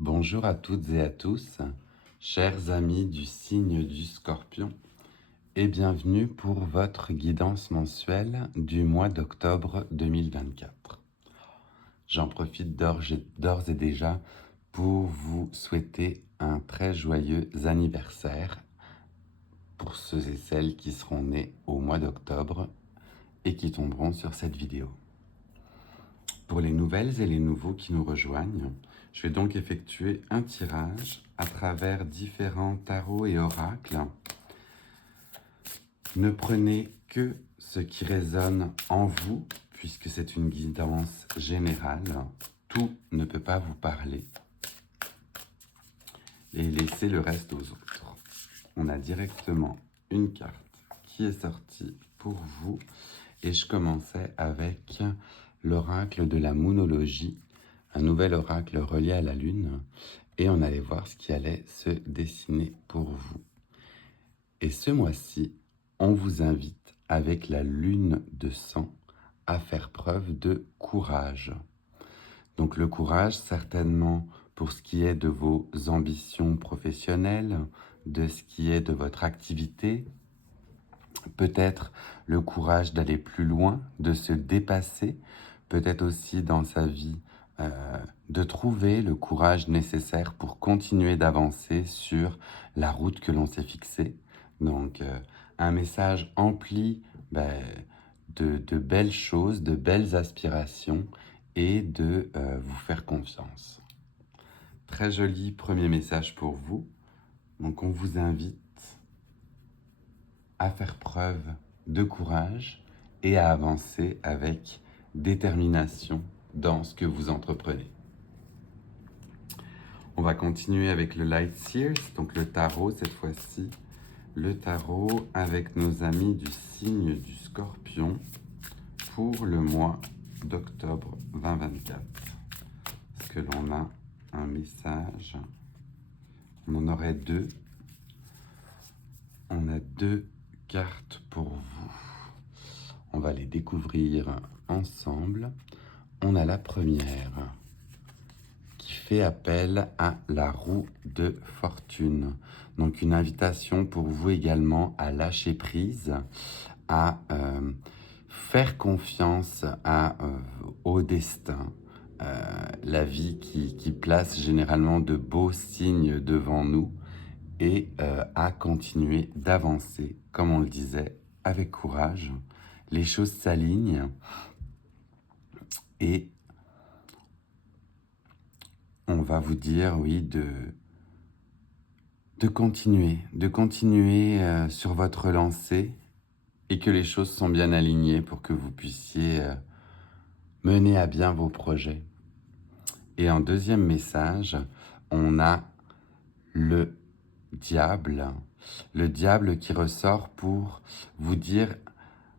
Bonjour à toutes et à tous, chers amis du signe du Scorpion, et bienvenue pour votre guidance mensuelle du mois d'octobre 2024. J'en profite d'ores et déjà pour vous souhaiter un très joyeux anniversaire pour ceux et celles qui seront nés au mois d'octobre et qui tomberont sur cette vidéo. Pour les nouvelles et les nouveaux qui nous rejoignent, je vais donc effectuer un tirage à travers différents tarots et oracles. Ne prenez que ce qui résonne en vous, puisque c'est une guidance générale. Tout ne peut pas vous parler. Et laissez le reste aux autres. On a directement une carte qui est sortie pour vous. Et je commençais avec l'oracle de la moonologie, un nouvel oracle relié à la lune, et on allait voir ce qui allait se dessiner pour vous. Et ce mois-ci, on vous invite avec la lune de sang à faire preuve de courage. Donc le courage, certainement pour ce qui est de vos ambitions professionnelles, de ce qui est de votre activité, peut-être le courage d'aller plus loin, de se dépasser, peut-être aussi dans sa vie de trouver le courage nécessaire pour continuer d'avancer sur la route que l'on s'est fixée. Donc un message empli de belles choses, de belles aspirations et de vous faire confiance. Très joli premier message pour vous. Donc on vous invite à faire preuve de courage et à avancer avec détermination dans ce que vous entreprenez. On va continuer avec le Light Seers, donc le tarot cette fois-ci. Le tarot avec nos amis du signe du Scorpion pour le mois d'octobre 2024. Est-ce que l'on a un message? On en aurait deux. On a deux cartes pour vous. On va les découvrir ensemble. On a la première qui fait appel à la roue de fortune. Donc une invitation pour vous également à lâcher prise, à faire confiance au destin. La vie qui place généralement de beaux signes devant nous et à continuer d'avancer, comme on le disait, avec courage. Les choses s'alignent et on va vous dire, oui, de continuer sur votre lancée et que les choses sont bien alignées pour que vous puissiez mener à bien vos projets. Et en deuxième message, on a le diable qui ressort pour vous dire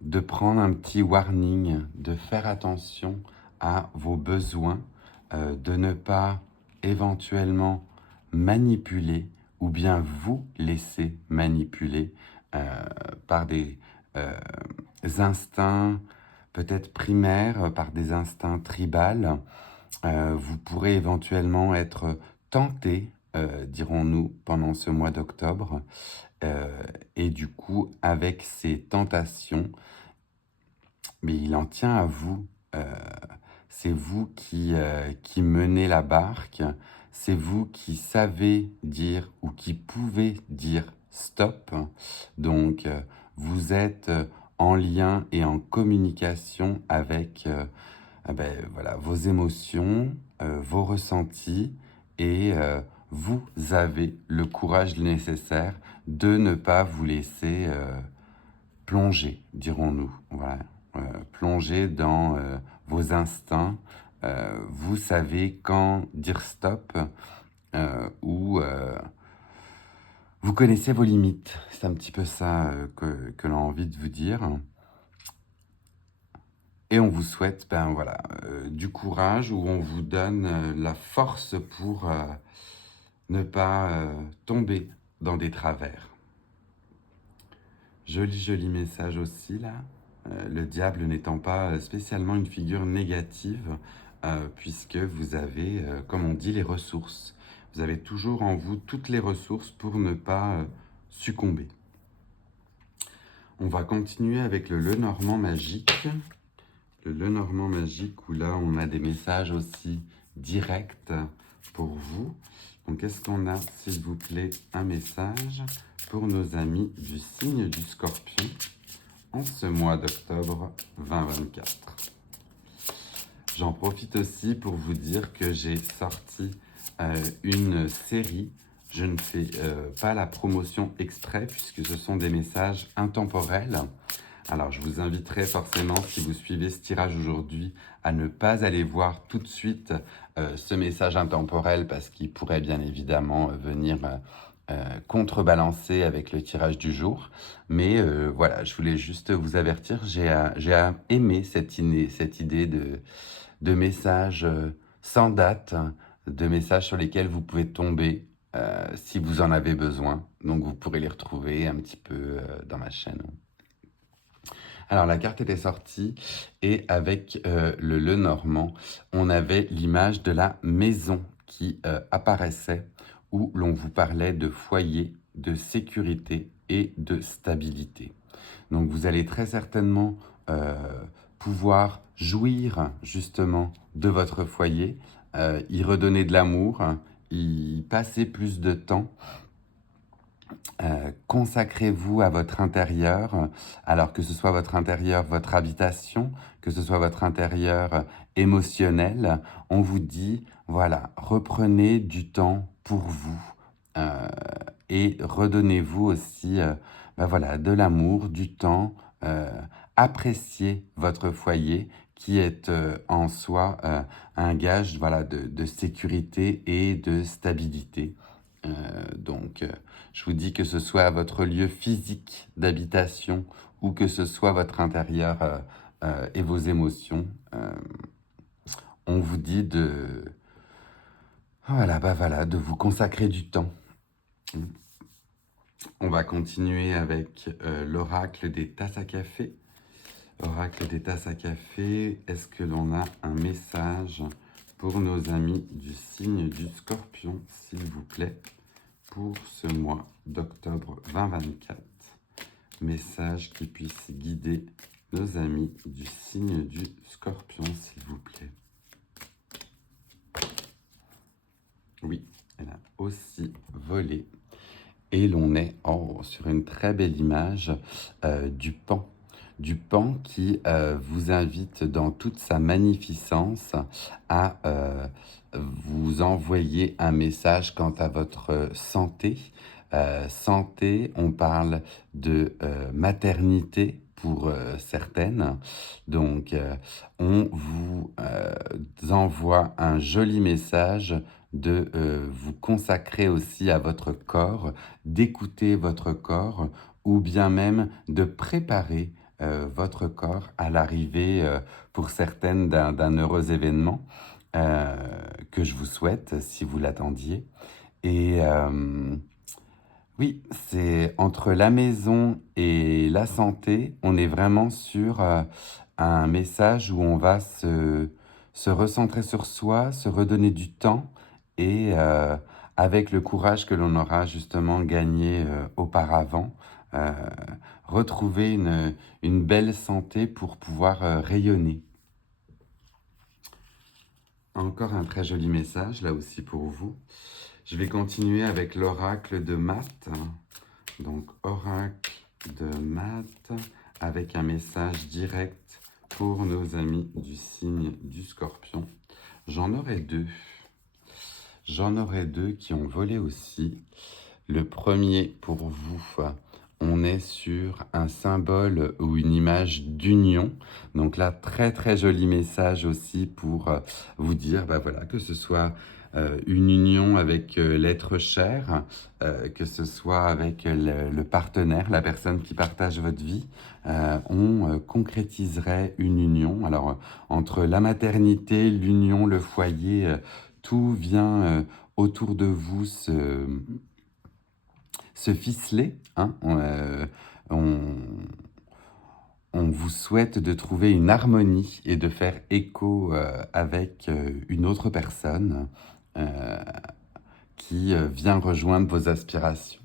de prendre un petit warning, de faire attention à vos besoins, de ne pas éventuellement manipuler ou bien vous laisser manipuler par des instincts peut-être primaires, par des instincts tribales. Vous pourrez éventuellement être tenté, dirons-nous, pendant ce mois d'octobre. Et du coup, avec ces tentations, mais il en tient à vous. C'est vous qui menez la barque. C'est vous qui savez dire ou qui pouvez dire stop. Donc, vous êtes en lien et en communication avec voilà, vos émotions, vos ressentis et vous avez le courage nécessaire de ne pas vous laisser plonger, dirons-nous. Voilà. Plonger dans vos instincts. Vous savez quand dire stop ou vous connaissez vos limites. C'est un petit peu ça que l'on a envie de vous dire. Et on vous souhaite voilà, du courage, où on vous donne la force pour ne pas tomber dans des travers. Joli message aussi là. Le diable n'étant pas spécialement une figure négative, puisque vous avez, comme on dit, les ressources. Vous avez toujours en vous toutes les ressources pour ne pas succomber. On va continuer avec le Lenormand magique. Le Lenormand magique, où là, on a des messages aussi directs pour vous. Donc, est-ce qu'on a, s'il vous plaît, un message pour nos amis du signe du Scorpion en ce mois d'octobre 2024? J'en profite aussi pour vous dire que j'ai sorti une série. Je ne fais pas la promotion exprès puisque ce sont des messages intemporels. Alors, je vous inviterai forcément, si vous suivez ce tirage aujourd'hui, à ne pas aller voir tout de suite ce message intemporel parce qu'il pourrait bien évidemment venir contrebalancer avec le tirage du jour. Mais voilà, je voulais juste vous avertir, j'ai aimé cette idée de messages sans date, de messages sur lesquels vous pouvez tomber si vous en avez besoin. Donc, vous pourrez les retrouver un petit peu dans ma chaîne. Alors, la carte était sortie et avec le Lenormand, on avait l'image de la maison qui apparaissait où l'on vous parlait de foyer, de sécurité et de stabilité. Donc, vous allez très certainement pouvoir jouir justement de votre foyer, y redonner de l'amour, y passer plus de temps. Consacrez-vous à votre intérieur, alors que ce soit votre intérieur, votre habitation, que ce soit votre intérieur émotionnel, on vous dit, voilà, reprenez du temps pour vous et redonnez-vous aussi voilà, de l'amour, du temps, appréciez votre foyer qui est en soi un gage voilà, de sécurité et de stabilité. Donc, je vous dis que ce soit votre lieu physique d'habitation ou que ce soit votre intérieur et vos émotions, on vous dit voilà, de vous consacrer du temps. On va continuer avec l'oracle des tasses à café. Oracle des tasses à café, est-ce que l'on a un message pour nos amis du signe du Scorpion, s'il vous plaît, pour ce mois d'octobre 2024? Message qui puisse guider nos amis du signe du Scorpion, s'il vous plaît. Oui, elle a aussi volé. Et l'on est sur une très belle image du pan. Du pan qui vous invite dans toute sa magnificence à vous envoyer un message quant à votre santé. Santé, on parle de maternité pour certaines. Donc, on vous envoie un joli message de vous consacrer aussi à votre corps, d'écouter votre corps ou bien même de préparer votre corps à l'arrivée pour certaines d'un heureux événement que je vous souhaite si vous l'attendiez. Et oui, c'est entre la maison et la santé, on est vraiment sur un message où on va se recentrer sur soi, se redonner du temps et avec le courage que l'on aura justement gagné auparavant, euh, retrouver une belle santé pour pouvoir rayonner. Encore un très joli message là aussi pour vous. Je vais continuer avec l'oracle de Math. Donc, oracle de Math avec un message direct pour nos amis du signe du Scorpion. J'en aurai deux. J'en aurai deux qui ont volé aussi. Le premier pour vous, on est sur un symbole ou une image d'union. Donc là, très très joli message aussi pour vous dire voilà, que ce soit une union avec l'être cher, que ce soit avec le partenaire, la personne qui partage votre vie. On concrétiserait une union. Alors, entre la maternité, l'union, le foyer, tout vient autour de vous se ficeler. Hein, on vous souhaite de trouver une harmonie et de faire écho avec une autre personne qui vient rejoindre vos aspirations.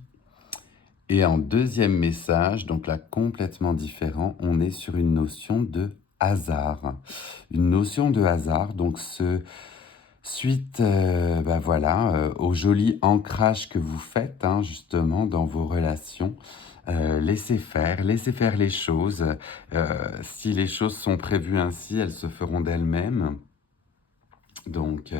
Et en deuxième message, donc là complètement différent, on est sur une notion de hasard. Une notion de hasard, donc suite voilà, au joli ancrage que vous faites justement dans vos relations. Laissez faire les choses. Si les choses sont prévues ainsi, elles se feront d'elles-mêmes. Donc,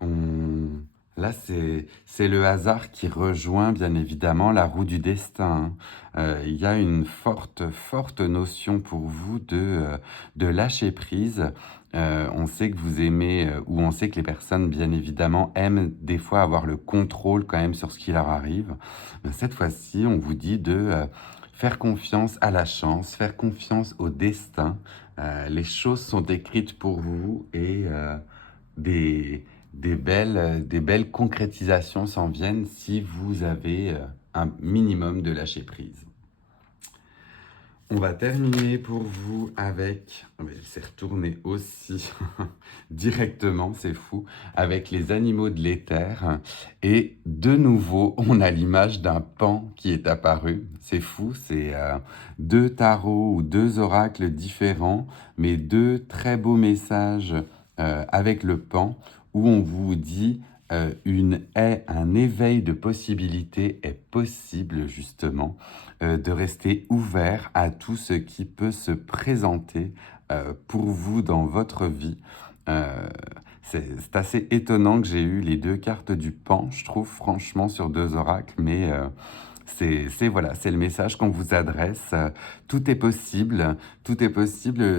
on... là, c'est le hasard qui rejoint bien évidemment la roue du destin. Il y a une forte notion pour vous de lâcher prise. On sait que vous aimez, ou on sait que les personnes, bien évidemment, aiment des fois avoir le contrôle quand même sur ce qui leur arrive. Mais cette fois-ci, on vous dit de faire confiance à la chance, faire confiance au destin. Les choses sont écrites pour vous et des, des belles concrétisations s'en viennent si vous avez un minimum de lâcher prise. On va terminer pour vous avec, c'est retourné aussi directement, c'est fou, avec les animaux de l'éther. Et de nouveau, on a l'image d'un pan qui est apparu. C'est fou, c'est deux tarots ou deux oracles différents, mais deux très beaux messages avec le pan où on vous dit un éveil de possibilités est possible justement, de rester ouvert à tout ce qui peut se présenter pour vous dans votre vie. C'est assez étonnant que j'ai eu les deux cartes du pan, je trouve, franchement, sur deux oracles, mais voilà, c'est le message qu'on vous adresse. Tout est possible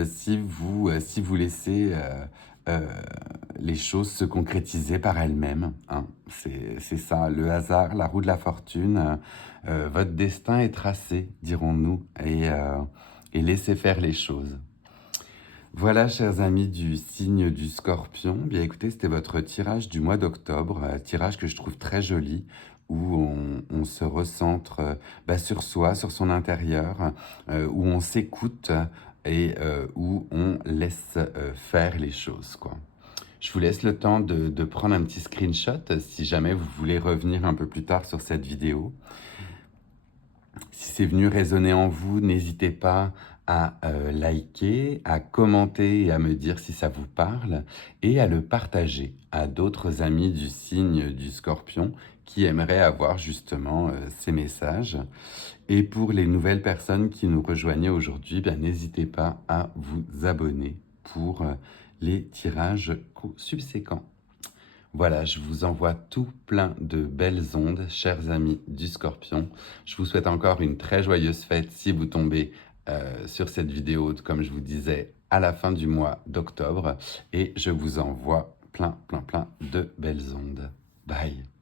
si vous laissez euh, les choses se concrétiser par elles-mêmes. C'est ça, le hasard, la roue de la fortune. Votre destin est tracé, dirons-nous, et laissez faire les choses. Voilà, chers amis du signe du Scorpion. Bien écoutez, c'était votre tirage du mois d'octobre, tirage que je trouve très joli, où on se recentre sur soi, sur son intérieur, où on s'écoute et où on laisse faire les choses, quoi. Je vous laisse le temps de prendre un petit screenshot si jamais vous voulez revenir un peu plus tard sur cette vidéo. Si c'est venu résonner en vous, n'hésitez pas à liker, à commenter et à me dire si ça vous parle et à le partager à d'autres amis du signe du Scorpion qui aimeraient avoir justement ces messages. Et pour les nouvelles personnes qui nous rejoignaient aujourd'hui, n'hésitez pas à vous abonner pour les tirages subséquents. Voilà, je vous envoie tout plein de belles ondes, chers amis du Scorpion. Je vous souhaite encore une très joyeuse fête si vous tombez sur cette vidéo, comme je vous disais, à la fin du mois d'octobre. Et je vous envoie plein de belles ondes. Bye!